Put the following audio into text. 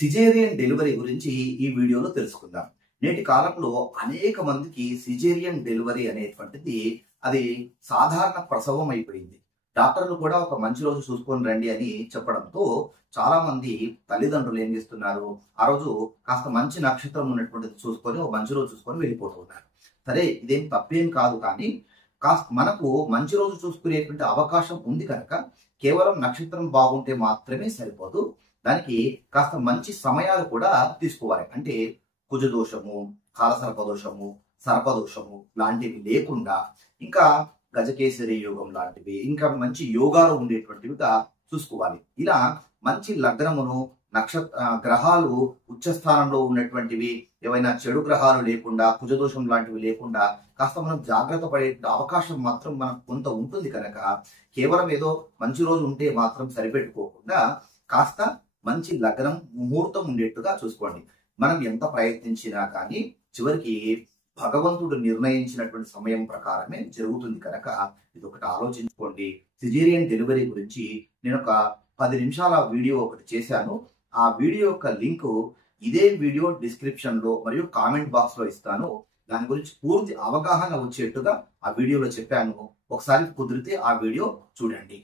Caesarean delivery గురించి ఈ వీడియోలో తెలుసుకుందాం. నేటి కాలంలో అనేక మందికి సిజేరియన్ డెలివరీ అనేటువంటిది అది సాధారణ ప్రసవం అయిపోయింది. డాక్టర్లు కూడా ఒక మంచి రోజు చూసుకొని రండి అని చెప్పడంతో చాలా మంది తల్లిదండ్రులు ఏం చేస్తున్నారు, ఆ రోజు కాస్త మంచి నక్షత్రం ఉన్నటువంటిది చూసుకొని ఒక మంచి రోజు చూసుకొని వెళ్ళిపోతూ ఉన్నారు. సరే, ఇదేం తప్పేం కాదు, కానీ కాస్త మనకు మంచి రోజు చూసుకునేటువంటి అవకాశం ఉంది కనుక కేవలం నక్షత్రం బాగుంటే మాత్రమే సరిపోదు. దానికి కాస్త మంచి సమయాలు కూడా తీసుకోవాలి. అంటే కుజదోషము, కాలసర్పదోషము, సర్పదోషము లాంటివి లేకుండా ఇంకా గజకేసరి యోగం లాంటివి ఇంకా మంచి యోగాలు ఉండేటువంటివిగా చూసుకోవాలి. ఇలా మంచి లగ్నమును గ్రహాలు ఉచ్చ స్థానంలో ఉన్నటువంటివి, ఏవైనా చెడు గ్రహాలు లేకుండా, కుజదోషం లాంటివి లేకుండా కాస్త మనం జాగ్రత్త పడే అవకాశం మాత్రం మనకు కొంత ఉంటుంది కనుక కేవలం ఏదో మంచి రోజు ఉంటే మాత్రం సరిపెట్టుకోకుండా కాస్త మంచి లగ్నం ముహూర్తం ఉండేట్టుగా చూసుకోండి. మనం ఎంత ప్రయత్నించినా కానీ చివరికి భగవంతుడు నిర్ణయించినటువంటి సమయం ప్రకారమే జరుగుతుంది కనుక ఇది ఒకటి ఆలోచించుకోండి. సిజేరియన్ డెలివరీ గురించి నేను ఒక 10 నిమిషాల వీడియో ఒకటి చేశాను. ఆ వీడియో యొక్క లింక్ ఇదే వీడియో డిస్క్రిప్షన్ లో మరియు కామెంట్ బాక్స్ లో ఇస్తాను. దాని గురించి పూర్తి అవగాహన వచ్చేట్టుగా ఆ వీడియోలో చెప్పాను. ఒకసారి కుదిరితే ఆ వీడియో చూడండి.